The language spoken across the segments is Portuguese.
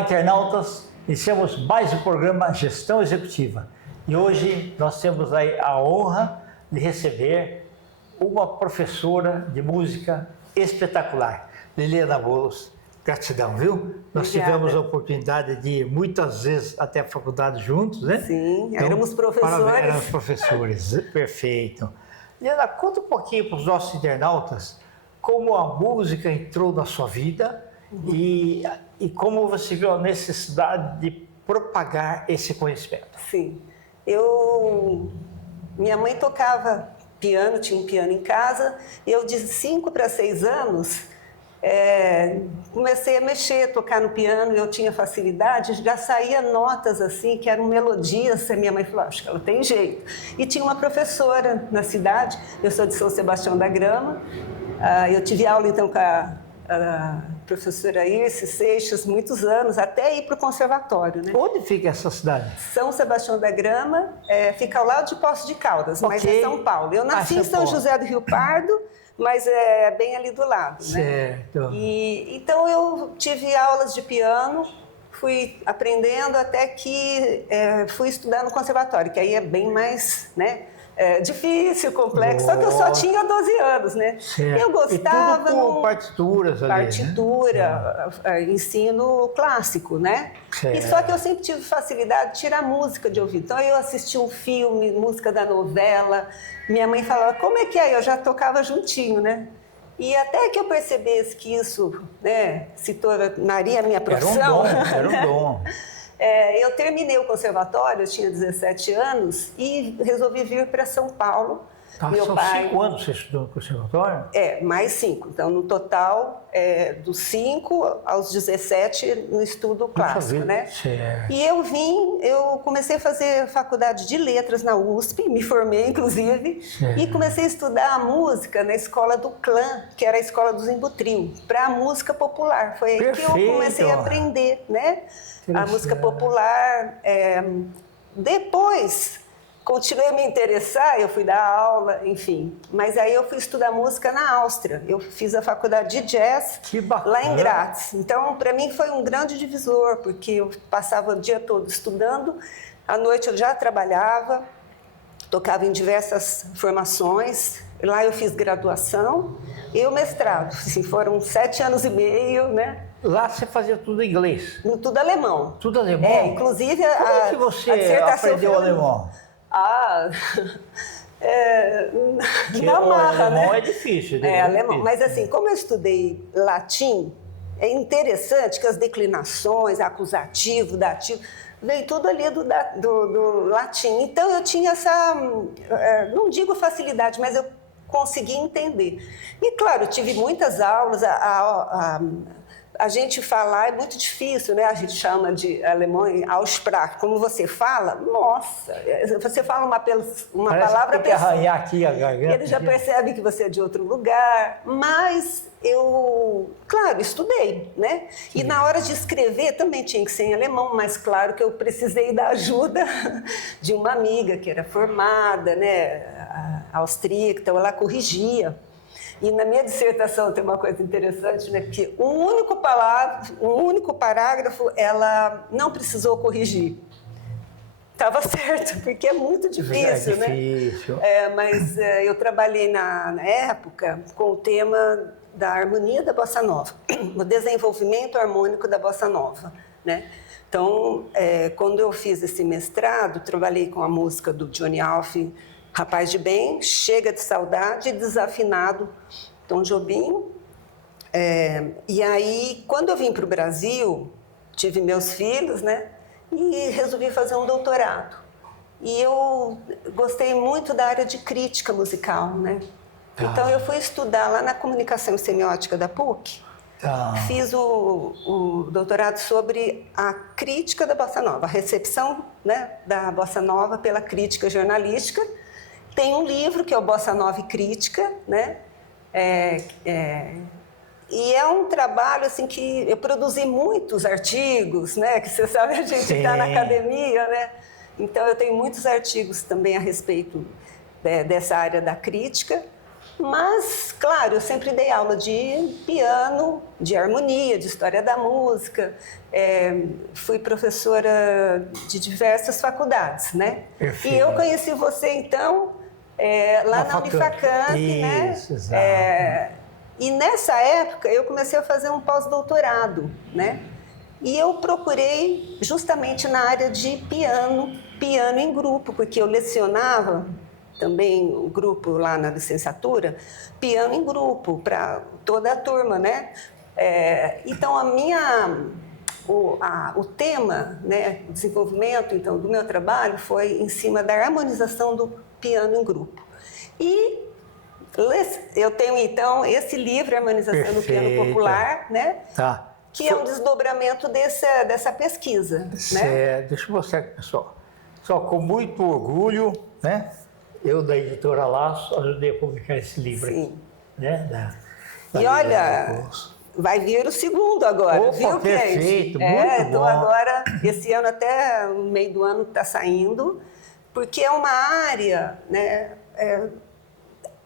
internautas! Iniciamos mais um programa Gestão Executiva e hoje nós temos aí a honra de receber uma professora de música espetacular, Liliana Bolos. Gratidão, viu? Nós tivemos a oportunidade de ir muitas vezes até a faculdade juntos, né? Sim, então, éramos professores. Parabéns, éramos professores, perfeito. Liliana, conta um pouquinho para os nossos internautas como a música entrou na sua vida e como você viu a necessidade de propagar esse conhecimento. Sim, minha mãe tocava piano, tinha um piano em casa, eu de 5 para 6 anos comecei a mexer, tocar no piano, eu tinha facilidade, já saía notas assim, que eram melodias, e minha mãe falou, acho que ela tem jeito. E tinha uma professora na cidade, eu sou de São Sebastião da Grama, eu tive aula então com a professora Irce Seixas, muitos anos, até ir para o conservatório, né? Onde fica essa cidade? São Sebastião da Grama, fica ao lado de Poços de Caldas, mas é São Paulo. Eu nasci em São José do Rio Pardo, mas é bem ali do lado, né? Certo. Então eu tive aulas de piano, fui aprendendo até que fui estudar no conservatório, que aí é bem mais, né? Difícil, complexo, só que eu só tinha 12 anos, né? Certo. Eu gostava... E tudo com partituras ali, partitura, né? Ensino clássico, né? Certo. E só que eu sempre tive facilidade de tirar música de ouvido. Então eu assistia um filme, música da novela, minha mãe falava, como é que é? Eu já tocava juntinho, né? E até que eu percebesse que isso, né, se tornaria a minha profissão... Era um dom. Eu terminei o conservatório, eu tinha 17 anos e resolvi vir para São Paulo. São 5 anos que você estudou no conservatório? Mais 5. Então, no total, dos 5 aos 17 no estudo clássico, né? Certo. E eu comecei a fazer faculdade de letras na USP, me formei, inclusive, e comecei a estudar a música na escola do Clã, que era a escola dos Embutril, para a música popular. Foi aí que eu comecei a aprender, né? A música popular. Depois... continuei a me interessar, eu fui dar aula, enfim. Mas aí eu fui estudar música na Áustria. Eu fiz a faculdade de jazz lá em Graz. Então, para mim foi um grande divisor, porque eu passava o dia todo estudando, à noite eu já trabalhava, tocava em diversas formações. Lá eu fiz graduação e o mestrado. Assim, foram 7 anos e meio, né? Lá você fazia tudo em inglês? Tudo alemão. Tudo alemão? Inclusive como é que você aprendeu alemão? Na marra, alemão né? é difícil. Alemão. Mas assim, como eu estudei latim, é interessante que as declinações, acusativo, dativo, veio tudo ali do latim. Então eu tinha essa, não digo facilidade, mas eu consegui entender. E claro, eu tive muitas aulas, a gente falar é muito difícil, né? A gente chama de alemão Aussprache. Como você fala, nossa, você fala uma palavra... Tem que arranhar aqui a garganta. Ele já percebe que você é de outro lugar. Mas eu, claro, estudei, né? E na hora de escrever também tinha que ser em alemão, mas claro que eu precisei da ajuda de uma amiga que era formada, né? Austríaca, então ela corrigia. E na minha dissertação tem uma coisa interessante, né? Porque um único parágrafo, ela não precisou corrigir. Estava certo, porque é muito difícil, né? Mas eu trabalhei na época com o tema da harmonia da bossa nova, o desenvolvimento harmônico da bossa nova, né? Então, quando eu fiz esse mestrado, trabalhei com a música do Johnny Alf, Rapaz de Bem, Chega de Saudade, Desafinado, Tom Jobim. E aí, quando eu vim para o Brasil, tive meus filhos, né? E resolvi fazer um doutorado. E eu gostei muito da área de crítica musical, né? Então, eu fui estudar lá na Comunicação e Semiótica da PUC. Fiz o doutorado sobre a crítica da bossa nova, a recepção, né, da bossa nova pela crítica jornalística. Tem um livro que é o Bossa Nova e Crítica, né? E é um trabalho assim que eu produzi muitos artigos, né? Que você sabe, a gente está na academia, né? Então eu tenho muitos artigos também a respeito dessa área da crítica. Mas, claro, eu sempre dei aula de piano, de harmonia, de história da música. Fui professora de diversas faculdades, né? Perfeito. E eu conheci você, então, lá na Unifacamp, né? Isso, exato. E nessa época eu comecei a fazer um pós-doutorado, né? E eu procurei justamente na área de piano em grupo, porque eu lecionava também o grupo lá na licenciatura, piano em grupo, para toda a turma, né? Então, o tema, né, o desenvolvimento então, do meu trabalho foi em cima da harmonização do piano em grupo. E eu tenho, então, esse livro, Harmonização do Piano Popular, né? Tá. Que é um desdobramento dessa pesquisa, né? Deixa eu mostrar aqui, pessoal. Só com muito orgulho, né? Eu, da editora Laço, ajudei a publicar esse livro. Sim. Aqui, né? E olha, vai vir o segundo agora, opa, viu, perfeito, gente? muito então bom. agora, esse ano até o meio do ano está saindo, porque é uma área, né?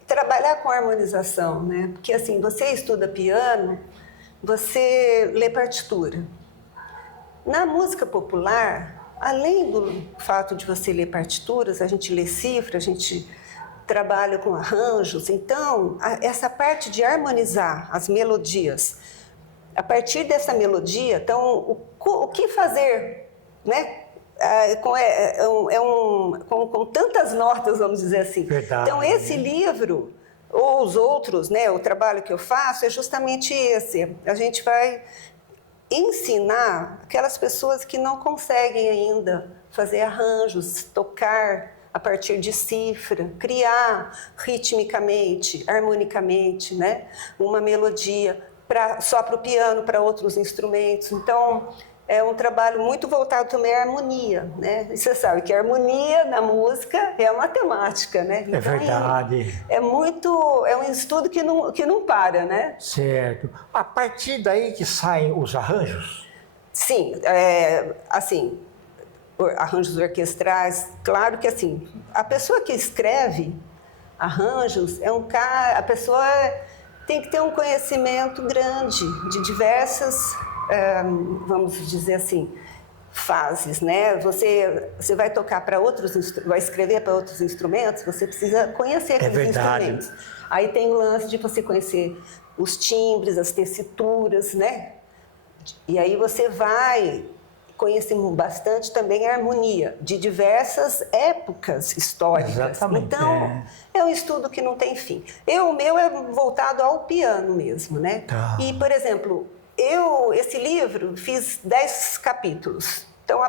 Trabalhar com harmonização, né? Porque assim, você estuda piano, você lê partitura. Na música popular, além do fato de você ler partituras, a gente lê cifra, a gente trabalha com arranjos. Então, essa parte de harmonizar as melodias, a partir dessa melodia, então, o que fazer, né? Com tantas notas, vamos dizer assim. Verdade. Então, esse livro, ou os outros, né, o trabalho que eu faço é justamente esse. A gente vai ensinar aquelas pessoas que não conseguem ainda fazer arranjos, tocar a partir de cifra, criar ritmicamente, harmonicamente, né, uma melodia só para o piano, para outros instrumentos. Então, é um trabalho muito voltado também à harmonia, né? E você sabe que a harmonia na música é a matemática, né? Então, é verdade. É um estudo que não para, né? Certo. A partir daí que saem os arranjos? Sim, assim, arranjos orquestrais, claro que assim, a pessoa que escreve arranjos é um cara, a pessoa tem que ter um conhecimento grande de diversas, vamos dizer assim, fases, né? Você vai tocar para vai escrever para outros instrumentos, você precisa conhecer aqueles instrumentos. Aí tem o lance de você conhecer os timbres, as tessituras, né? E aí você vai conhecer bastante também a harmonia de diversas épocas históricas. Exatamente. Então, é um estudo que não tem fim. O meu é voltado ao piano mesmo, né? Tá. E, por exemplo, esse livro, fiz 10 capítulos. Então,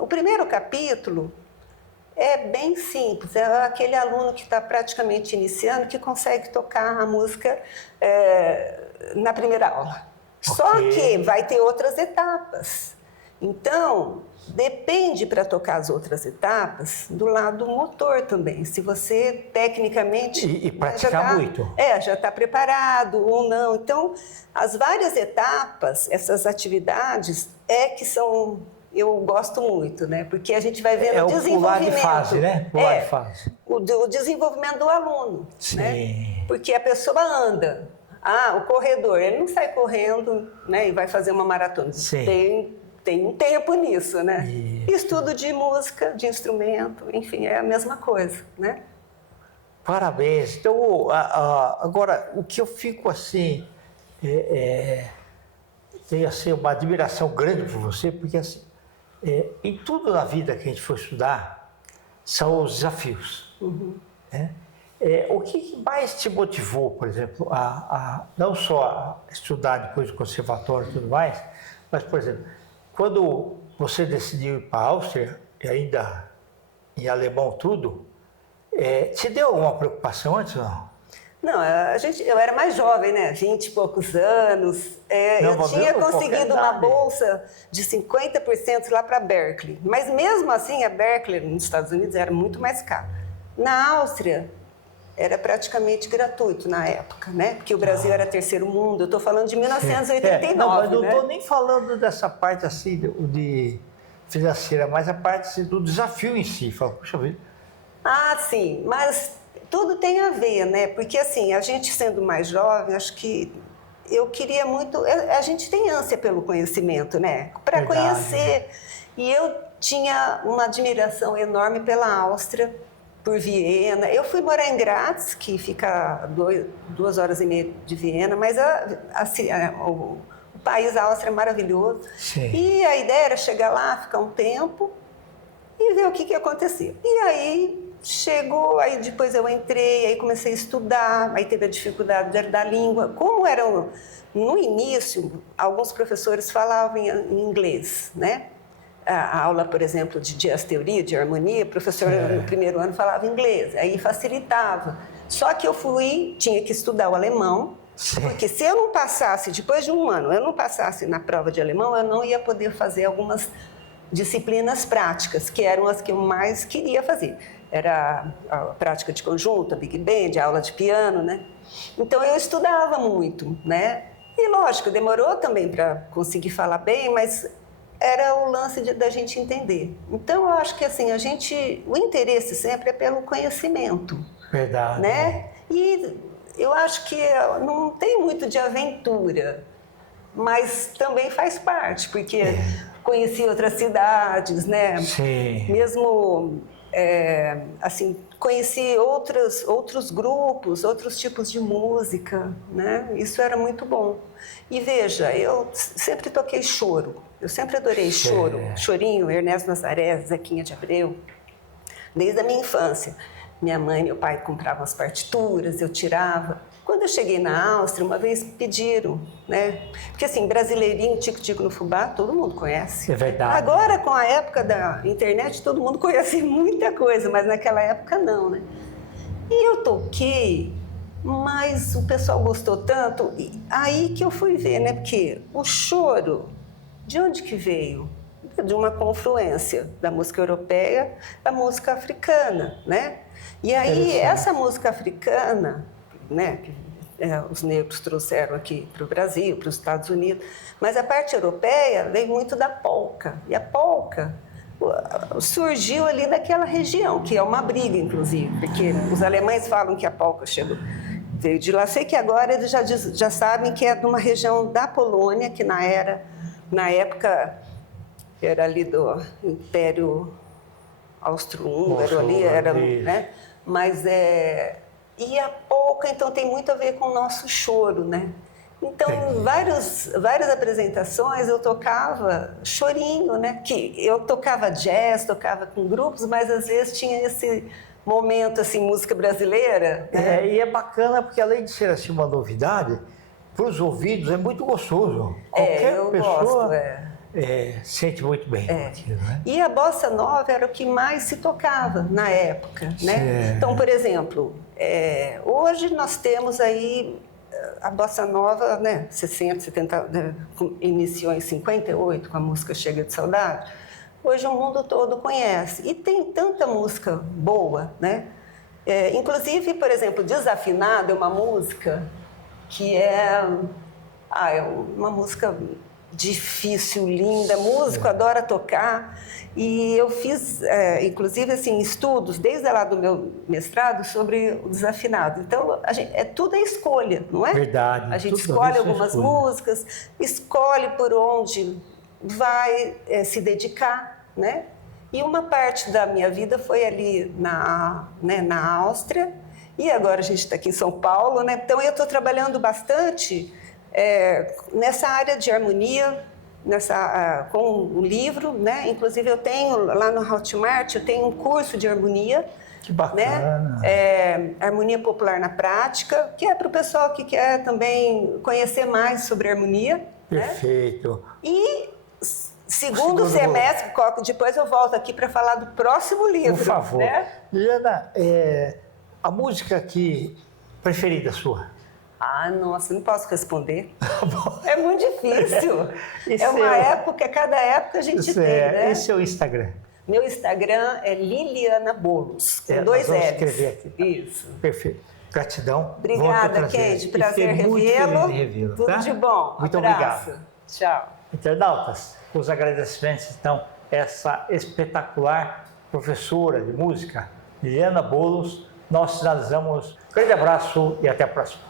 o primeiro capítulo é bem simples. É aquele aluno que está praticamente iniciando que consegue tocar a música na primeira aula. Okay. Só que vai ter outras etapas. Então, depende para tocar as outras etapas do lado motor também. Se você tecnicamente... E praticar muito. Já está preparado ou não. Então, as várias etapas, essas atividades, que são... Eu gosto muito, né? Porque a gente vai vendo o desenvolvimento. Pular de fase, né? Pular de fase. O desenvolvimento do aluno. Sim. Né? Porque a pessoa anda. O corredor, ele não sai correndo, né? E vai fazer uma maratona. Sim. Tem um tempo nisso, né? Isso. Estudo de música, de instrumento, enfim, é a mesma coisa, né? Parabéns. Então, agora, o que eu fico assim, tenho assim, uma admiração grande por você, porque assim, em tudo na vida que a gente for estudar, são os desafios. Uhum. Né? O que mais te motivou, por exemplo, não só a estudar depois do conservatório e tudo mais, mas, por exemplo, quando você decidiu ir para a Áustria, e ainda em alemão tudo, te deu alguma preocupação antes ou não? Não, eu era mais jovem, né? 20 e poucos anos. Eu tinha conseguido uma bolsa de 50% lá para Berkeley. Mas mesmo assim, a Berkeley nos Estados Unidos era muito mais cara. Na Áustria, era praticamente gratuito na época, né? Porque o Brasil era terceiro mundo. Eu estou falando de 1989, não, mas não estou né? nem falando dessa parte assim de financeira, mas a parte assim, do desafio em si. Fala, puxa vida. Sim, mas tudo tem a ver, né? Porque assim, a gente sendo mais jovem, acho que eu queria muito. A gente tem ânsia pelo conhecimento, né? Para conhecer. E eu tinha uma admiração enorme pela Áustria, por Viena. Eu fui morar em Graz, que fica 2 horas e meia de Viena, mas o país, a Áustria, é maravilhoso. Sim. E a ideia era chegar lá, ficar um tempo e ver o que acontecia. E aí chegou, aí depois eu entrei, aí comecei a estudar, aí teve a dificuldade da língua. Como era no início, alguns professores falavam em inglês, né? A aula, por exemplo, de jazz teoria, de harmonia, o professor no primeiro ano falava inglês, aí facilitava. Só que eu tinha que estudar o alemão, porque se eu não passasse, depois de um ano, eu não passasse na prova de alemão, eu não ia poder fazer algumas disciplinas práticas, que eram as que eu mais queria fazer. Era a prática de conjunto, a Big Band, a aula de piano, né? Então eu estudava muito, né? E lógico, demorou também para conseguir falar bem, mas era o lance da gente entender. Então eu acho que assim, o interesse sempre é pelo conhecimento. Verdade. Né? E eu acho que não tem muito de aventura, mas também faz parte, porque conheci outras cidades, né? Sim. Mesmo, assim, conheci outros grupos, outros tipos de música, né? Isso era muito bom. E veja, eu sempre toquei choro, eu sempre adorei choro, chorinho, Ernesto Nazaré, Zequinha de Abreu, desde a minha infância. Minha mãe e meu pai compravam as partituras, eu tirava. Quando eu cheguei na Áustria, uma vez pediram, né? Porque assim, Brasileirinho, Tico-Tico no Fubá, todo mundo conhece. É verdade. Agora, com a época da internet, todo mundo conhece muita coisa, mas naquela época não, né? E eu toquei, mas o pessoal gostou tanto, e aí que eu fui ver, né? Porque o choro, de onde que veio? De uma confluência da música europeia da música africana, né? E aí, essa música africana, né, que os negros trouxeram aqui para o Brasil, para os Estados Unidos, mas a parte europeia veio muito da polca. E a polca surgiu ali daquela região, que é uma briga, inclusive, porque os alemães falam que a polca veio de lá. Sei que agora eles já sabem que é de uma região da Polônia, que na época era ali do Império Austro-Húngaro, ali era, né? Mas e a polca, então, tem muito a ver com o nosso choro, né? Então, várias apresentações eu tocava chorinho, né? Que eu tocava jazz, tocava com grupos, mas às vezes tinha esse momento, assim, música brasileira. Né? E é bacana porque, além de ser assim uma novidade, para os ouvidos é muito gostoso. Qualquer pessoa gosto, sente muito bem. Aquilo, né? E a bossa nova era o que mais se tocava na época, né? Então, por exemplo, hoje nós temos aí a bossa nova, né? 60, 70, né? Iniciou em 58 com a música Chega de Saudade. Hoje o mundo todo conhece e tem tanta música boa, né? Inclusive, por exemplo, Desafinado é uma música que é uma música difícil, linda, músico adora tocar, e eu fiz, inclusive, assim, estudos, desde lá do meu mestrado, sobre o desafinado. Então, tudo é escolha, não é? Verdade. A gente escolhe algumas músicas, escolhe por onde vai se dedicar, né? E uma parte da minha vida foi ali na Áustria, e agora a gente está aqui em São Paulo, né? Então, eu estou trabalhando bastante nessa área de harmonia, com um livro, né? Inclusive eu tenho lá no Hotmart, eu tenho um curso de harmonia. Que bacana! Né? Harmonia popular na prática, que é para o pessoal que quer também conhecer mais sobre harmonia. Perfeito. Né? E segundo semestre, depois eu volto aqui para falar do próximo livro. Por favor. Né? Liliana, a música preferida sua? Nossa, não posso responder. É muito difícil. Cada época a gente tem, né? E seu Instagram? Meu Instagram é Liliana Bolos, com 2 L's. Escrever aqui. Isso. Perfeito. Gratidão. Obrigada, Kendi. Prazer revê-lo. Tudo de bom. Muito abraço. Obrigado. Tchau. Internautas, os agradecimentos, então, essa espetacular professora de música, Liliana Bolos, nós finalizamos. Grande abraço e até a próxima.